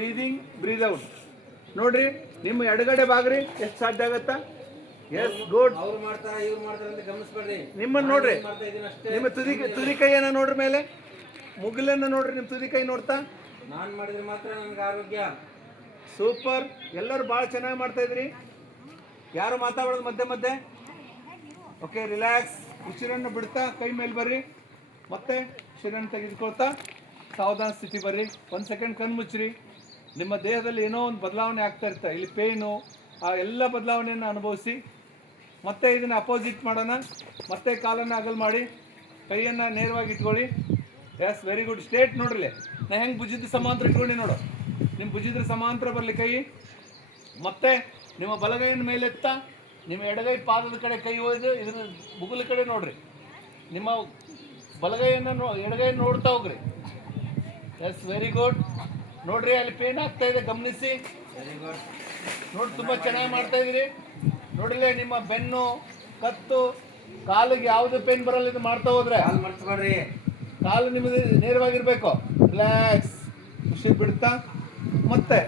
Breathing breathe out. ನೋಡ್ರಿ ನಿಮ್ಮ ಎಡಗಡೆ ಬಾಗ್ರಿ ಎಷ್ಟು ಸಾಧ್ಯ ಆಗತ್ತಾ? Yes, good. ಅವ್ರು ಮಾಡ್ತಾರೆ ಇವ್ರು ಮಾಡ್ತಾರೆ ಅಂತ ಗಮನಿಸ್ಬೇಡ್ರಿ. ನಿಮ್ಮನ್ನು ನೋಡ್ರಿ, ಮಾಡ್ತಾ ಇದ್ದೀನಿ ಅಷ್ಟೇ. ನಿಮ್ಮ ತುದಿ ಕೈಯನ್ನ ನೋಡ್ರಿ, ಮೇಲೆ ಮುಗಿಲನ್ನ ನೋಡ್ರಿ, ನಿಮ್ಮ ತುದಿ ಕೈ ನೋಡ್ತಾ. ನಾನು ಮಾಡಿದ್ರೆ ಮಾತ್ರ ನನಗೆ ಆರೋಗ್ಯ. ಸೂಪರ್. ಎಲ್ಲರೂ ಭಾಳ ಚೆನ್ನಾಗಿ ಮಾಡ್ತಾ ಇದ್ರಿ. ಯಾರು ಮಾತಾಡೋದು ಮಧ್ಯೆ ಮಧ್ಯೆ. Okay, relax. ಉಸಿರನ್ನು ಬಿಡ್ತಾ ಕೈ ಮೇಲೆ ಬರ್ರಿ, ಮತ್ತೆ ಉಸಿರನ್ನು ತೆಗೆದುಕೊಳ್ತಾ ಸಾವಧಾನ ಸ್ಥಿತಿ ಬರ್ರಿ. 1 ಸೆಕೆಂಡ್ ಕಣ್ಣು ಮುಚ್ಚ್ರಿ. ನಿಮ್ಮ ದೇಹದಲ್ಲಿ ಏನೋ ಒಂದು ಬದಲಾವಣೆ ಆಗ್ತಾ ಇರ್ತಾರೆ. ಇಲ್ಲಿ ಪೇಯ್ನು, ಆ ಎಲ್ಲ ಬದಲಾವಣೆಯನ್ನು ಅನುಭವಿಸಿ. ಮತ್ತೆ ಇದನ್ನು ಅಪೋಸಿಟ್ ಮಾಡೋಣ. ಮತ್ತೆ ಕಾಲನ್ನು ಅಗಲ್ ಮಾಡಿ, ಕೈಯನ್ನು ನೇರವಾಗಿ ಇಟ್ಕೊಳ್ಳಿ. S, very good. ಸ್ಟ್ರೇಟ್ ನೋಡ್ರಿ. ನಾ ಹೆಂಗೆ ಭುಜದ ಸಮಾಂತರ ಇಟ್ಕೊಂಡು ನೋಡು. ನಿಮ್ಮ ಭುಜದ ಸಮಾಂತರ ಬರಲಿ ಕೈ. ಮತ್ತೆ ನಿಮ್ಮ ಬಲಗೈಯನ್ನು ಮೇಲೆತ್ತ, ನಿಮ್ಮ ಎಡಗೈ ಪಾದದ ಕಡೆ ಕೈ ಒಯ್ದು ಇದನ್ನ ಬುಗುಲ ಕಡೆ ನೋಡ್ರಿ. ನಿಮ್ಮ ಬಲಗೈಯನ್ನು ಎಡಗೈಯನ್ನು ನೋಡ್ತಾ ಹೋಗ್ರಿ. Yes, very good. ನೋಡ್ರಿ, ಅಲ್ಲಿ ಪೇನ್ ಆಗ್ತಾ ಇದೆ, ಗಮನಿಸಿ. ನೋಡಿ, ತುಂಬ ಚೆನ್ನಾಗಿ ಮಾಡ್ತಾ ಇದ್ದೀರಿ. ನೋಡಿಲ್ಲ, ನಿಮ್ಮ ಬೆನ್ನು, ಕತ್ತು, ಕಾಲಿಗೆ ಯಾವುದೇ ಪೇನ್ ಬರಲ್ಲ. ಇದು ಮಾಡ್ತಾ ಹೋದ್ರೆ ಕಾಲ್ ಮರ್ತ್ಕೊಡ್ರಿ. ಕಾಲು ನಿಮ್ಮದು ನೇರವಾಗಿರ್ಬೇಕು. ರಿಲ್ಯಾಕ್ಸ್. ಉಸಿರು ಬಿಡ್ತಾ ಮತ್ತೆ